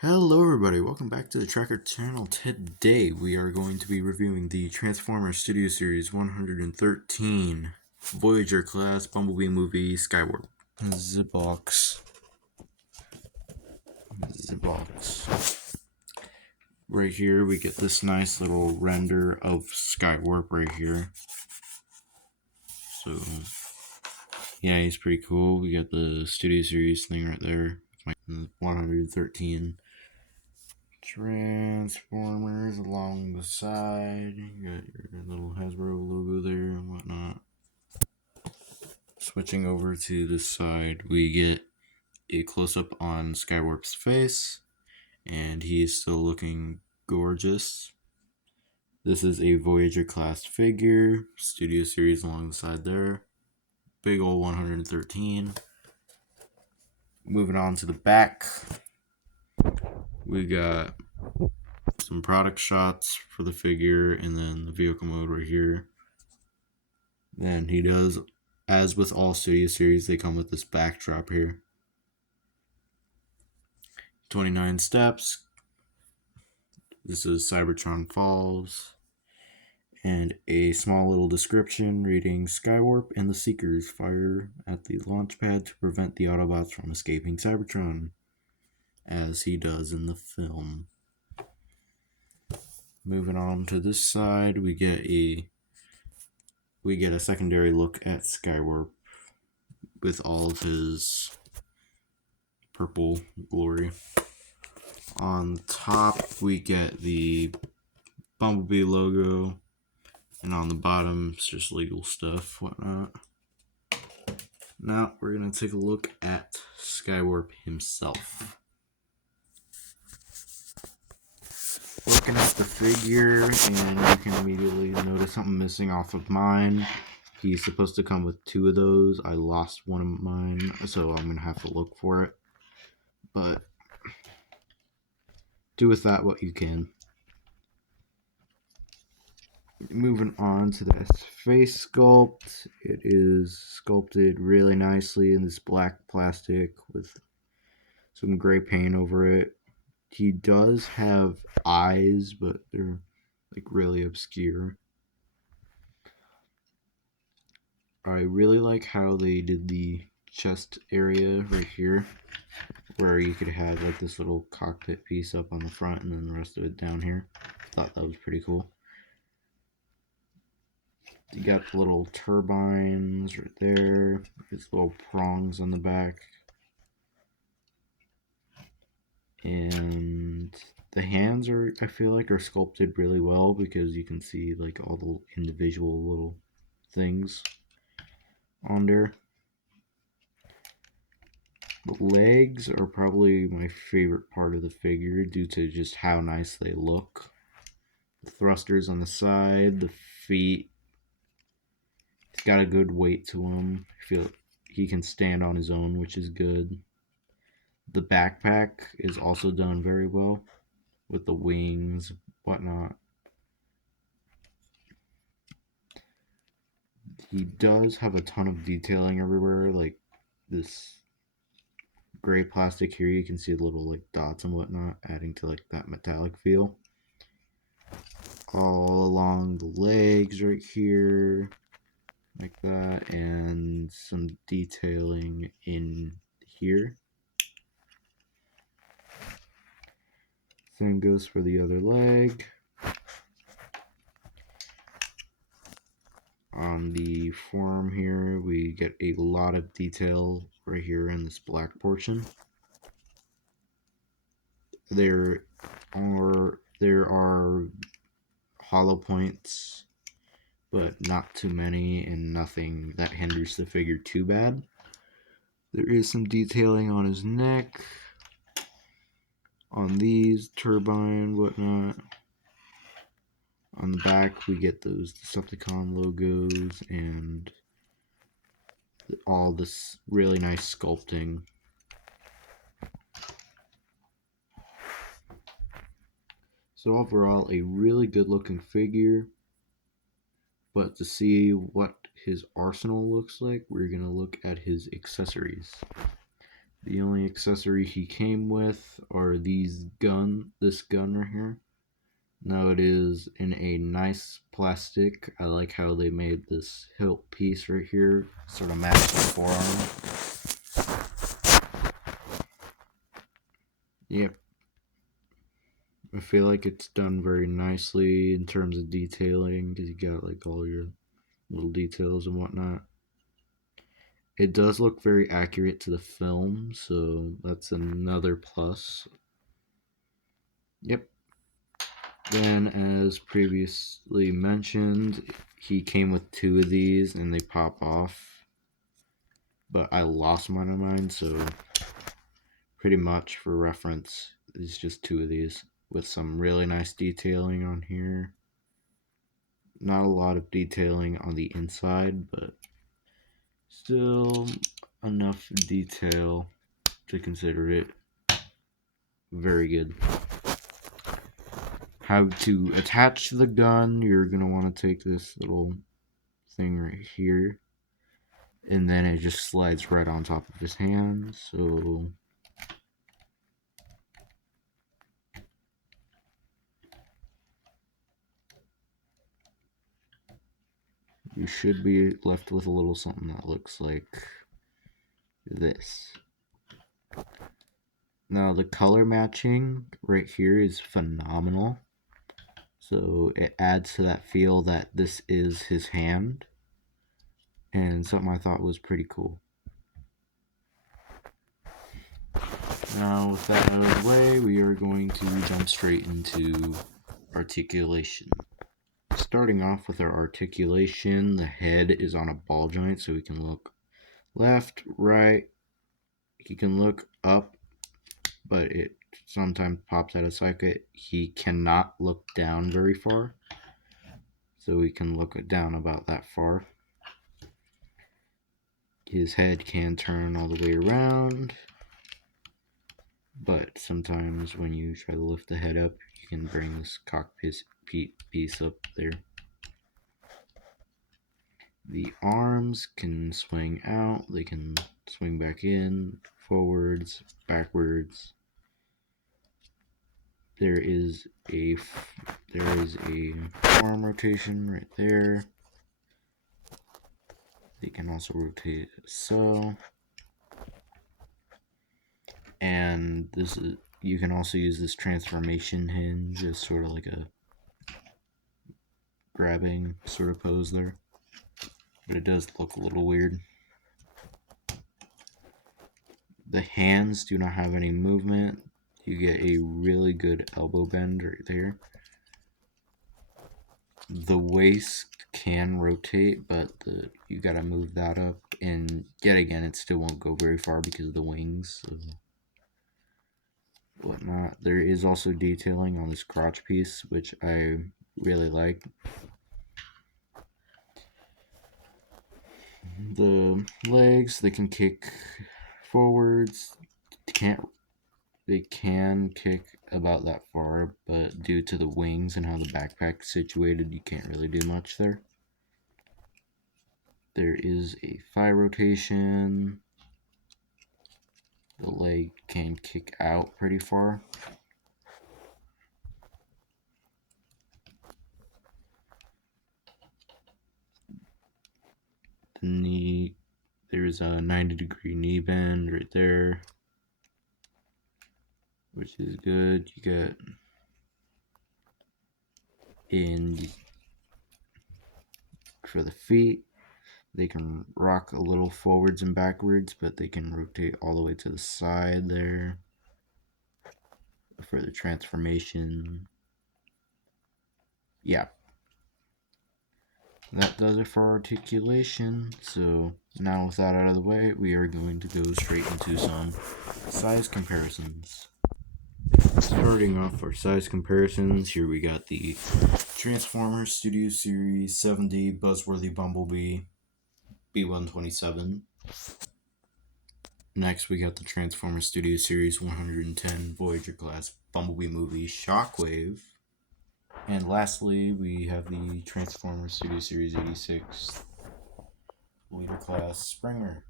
Hello everybody, welcome back to the Tracker channel. Today we are going to be reviewing the Transformers Studio Series 113 Voyager class Bumblebee movie Skywarp. Zipbox. Right here we get this nice little render of Skywarp right here. So yeah, he's pretty cool. We got the Studio Series thing right there. 113 Transformers along the side. You got your little Hasbro logo there and whatnot. Switching over to this side, we get a close-up on Skywarp's face, and he's still looking gorgeous. This is a Voyager class figure, Studio Series along the side there. Big ol' 113. Moving on to the back, we got some product shots for the figure, and then the vehicle mode right here. Then he does, as with all Studio Series, they come with this backdrop here. 29 steps. This is Cybertron Falls. And a small little description reading, Skywarp and the Seekers fire at the launch pad to prevent the Autobots from escaping Cybertron, as he does in the film. Moving on to this side, we get a secondary look at Skywarp with all of his purple glory. On top, we get the Bumblebee logo, and on the bottom, it's just legal stuff, whatnot. Now, we're going to take a look at Skywarp himself. Looking at the figure, and you can immediately notice something missing off of mine. He's supposed to come with 2 of those. I lost one of mine, so I'm going to have to look for it. But do with that what you can. Moving on to the face sculpt. It is sculpted really nicely in this black plastic with some gray paint over it. He does have eyes, but they're like really obscure. I really like how they did the chest area right here, where you could have like this little cockpit piece up on the front and then the rest of it down here. Thought that was pretty cool. You got the little turbines right there. There's little prongs on the back. And the hands are, I feel like, are sculpted really well because you can see like all the individual little things on there. The legs are probably my favorite part of the figure due to just how nice they look. The thrusters on the side, the feet. He's got a good weight to him. I feel he can stand on his own, which is good. The backpack is also done very well with the wings, whatnot. He does have a ton of detailing everywhere, like this gray plastic here. You can see little like dots and whatnot, adding to like that metallic feel. All along the legs right here, like that, and some detailing in here. Same goes for the other leg. On the forearm here, we get a lot of detail right here in this black portion. There are hollow points, but not too many, and nothing that hinders the figure too bad. There is some detailing on his neck, on these turbine, whatnot. On the back, we get those Decepticon logos and all this really nice sculpting. So overall, a really good looking figure. But to see what his arsenal looks like, we're going to look at his accessories. The only accessory he came with are this gun right here. Now it is in a nice plastic. I like how they made this hilt piece right here sort of match the forearm. Yep. I feel like it's done very nicely in terms of detailing because you got like all your little details and whatnot. It does look very accurate to the film, so that's another plus. Yep. Then, as previously mentioned, he came with two of these and they pop off. But I lost one of mine, so pretty much for reference, it's just two of these with some really nice detailing on here. Not a lot of detailing on the inside, but still enough detail to consider it very good. How to attach the gun, you're going to want to take this little thing right here, and then it just slides right on top of his hand, so you should be left with a little something that looks like this. Now the color matching right here is phenomenal. So it adds to that feel that this is his hand. And something I thought was pretty cool. Now with that out of the way, we are going to jump straight into articulation. Starting off with our articulation, the head is on a ball joint, so we can look left, right. He can look up, but it sometimes pops out of socket. He cannot look down very far, so we can look down about that far. His head can turn all the way around, but sometimes when you try to lift the head up, you can bring this cockpit piece up there. The arms can swing out, they can swing back in, forwards, backwards. There is a arm rotation right there. They can also rotate so. And this is, you can also use this transformation hinge as sort of like a grabbing sort of pose there. But it does look a little weird. The hands do not have any movement. You get a really good elbow bend right there. The waist can rotate, but you gotta move that up, and yet again it still won't go very far because of the wings and whatnot. There is also detailing on this crotch piece, which I really like. The legs, they can kick forwards. They can kick about that far, but due to the wings and how the backpack's situated, you can't really do much there. There is a thigh rotation. The leg can kick out pretty far. The knee, there's a 90-degree knee bend right there, which is good. You get in for the feet. They can rock a little forwards and backwards, but they can rotate all the way to the side there for the transformation. Yeah. That does it for articulation. So now with that out of the way, we are going to go straight into some size comparisons. Starting off our size comparisons, here we got the Transformers Studio Series 70 Buzzworthy Bumblebee B127. Next, we got the Transformers Studio Series 110 Voyager class Bumblebee movie Shockwave. And lastly, we have the Transformers Studio Series 86 Leader class Springer.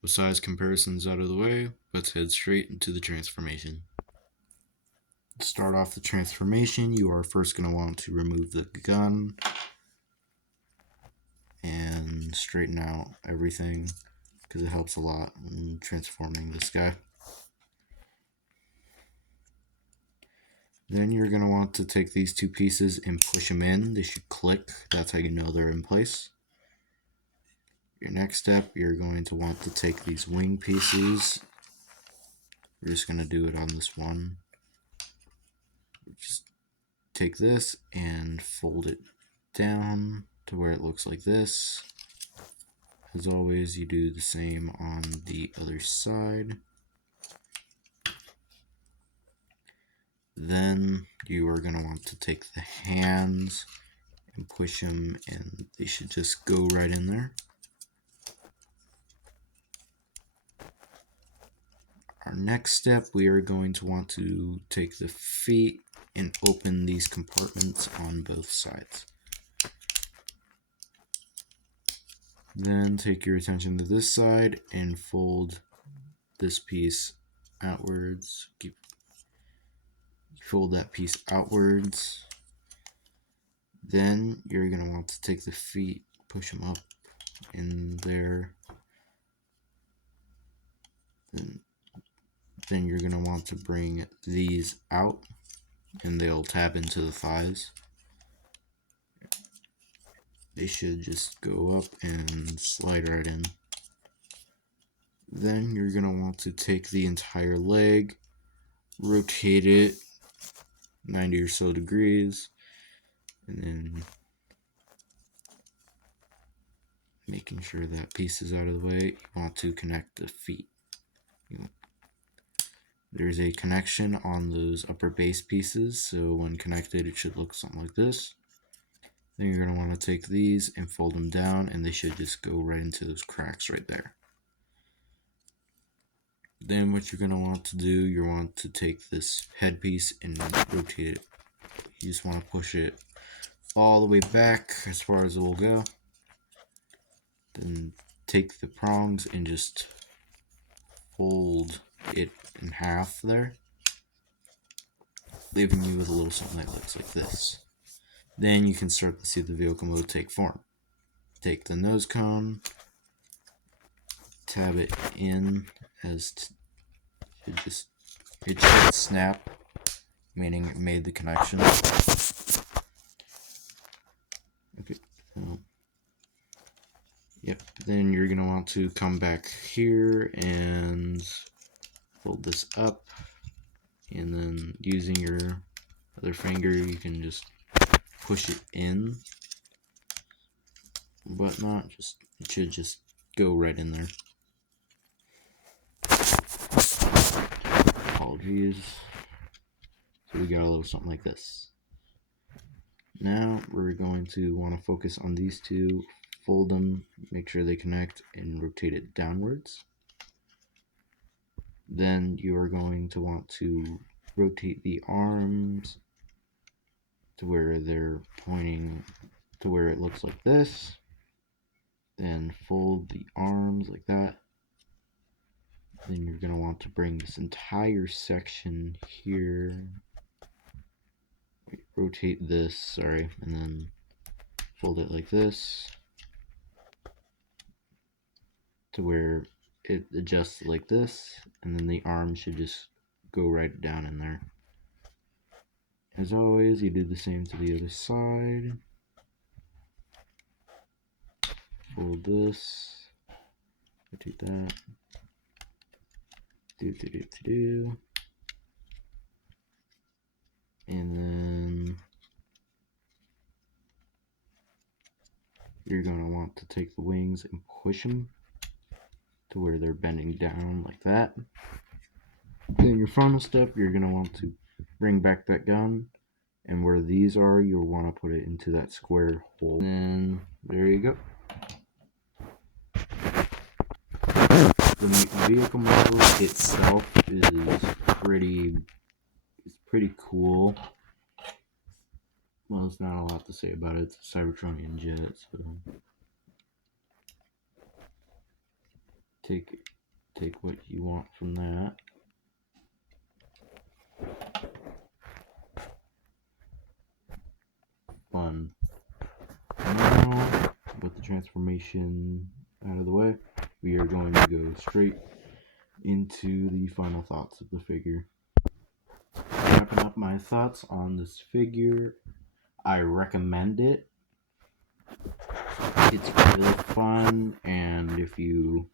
With size comparisons out of the way, let's head straight into the transformation. To start off the transformation, you are first going to want to remove the gun and straighten out everything because it helps a lot in transforming this guy. Then you're going to want to take these two pieces and push them in. They should click. That's how you know they're in place. Your next step, you're going to want to take these wing pieces. We're just going to do it on this one. Just take this and fold it down to where it looks like this. As always, you do the same on the other side. Then you are going to want to take the hands and push them, and they should just go right in there. Our next step, we are going to want to take the feet and open these compartments on both sides. Then take your attention to this side and fold this piece outwards. Fold that piece outwards. Then you're going to want to take the feet, push them up in there. Then you're going to want to bring these out and they'll tab into the thighs. They should just go up and slide right in. Then you're going to want to take the entire leg, rotate it 90 or so degrees, and then making sure that piece is out of the way, you want to connect the feet. There's a connection on those upper base pieces, so when connected it should look something like this. Then you're going to want to take these and fold them down, and they should just go right into those cracks right there. Then what you're going to want to do, you want to take this headpiece and rotate it. You just want to push it all the way back as far as it will go. Then take the prongs and just fold it in half there, leaving you with a little something that looks like this. Then you can start to see the vehicle mode take form. Take the nose cone, tab it in as it should snap, meaning it made the connection. Okay. Yep. Then you're gonna want to come back here and fold this up, and then using your other finger, you can just push it in, but not just, it should just go right in there. Apologies. So we got a little something like this. Now we're going to want to focus on these two, fold them, make sure they connect, and rotate it downwards. Then you are going to want to rotate the arms to where they're pointing to where it looks like this. Then fold the arms like that. Then you're going to want to bring this entire section here. Rotate this, and then fold it like this to where it adjusts like this, and then the arm should just go right down in there. As always, you do the same to the other side. Fold this, rotate that, and then you're going to want to take the wings and push them to where they're bending down like that. Then your final step, you're going to want to bring back that gun, and where these are, you'll want to put it into that square hole. And there you go. The vehicle model itself is pretty cool. Well, there's not a lot to say about it. It's a Cybertronian jet, so take what you want from that. Fun. Now, with the transformation out of the way, we are going to go straight into the final thoughts of the figure. Wrapping up my thoughts on this figure, I recommend it. It's really fun, and if you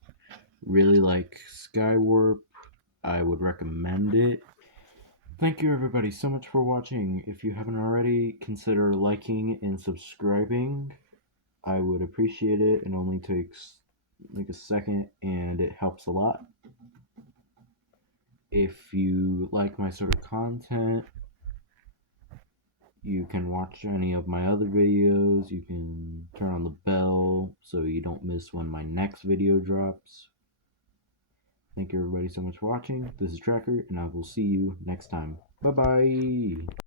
really like Skywarp, I would recommend it. Thank you everybody so much for watching. If you haven't already, consider liking and subscribing. I would appreciate it. It only takes like a second and it helps a lot. If you like my sort of content, you can watch any of my other videos. You can turn on the bell so you don't miss when my next video drops. Thank you everybody so much for watching. This is Tracker, and I will see you next time. Bye-bye!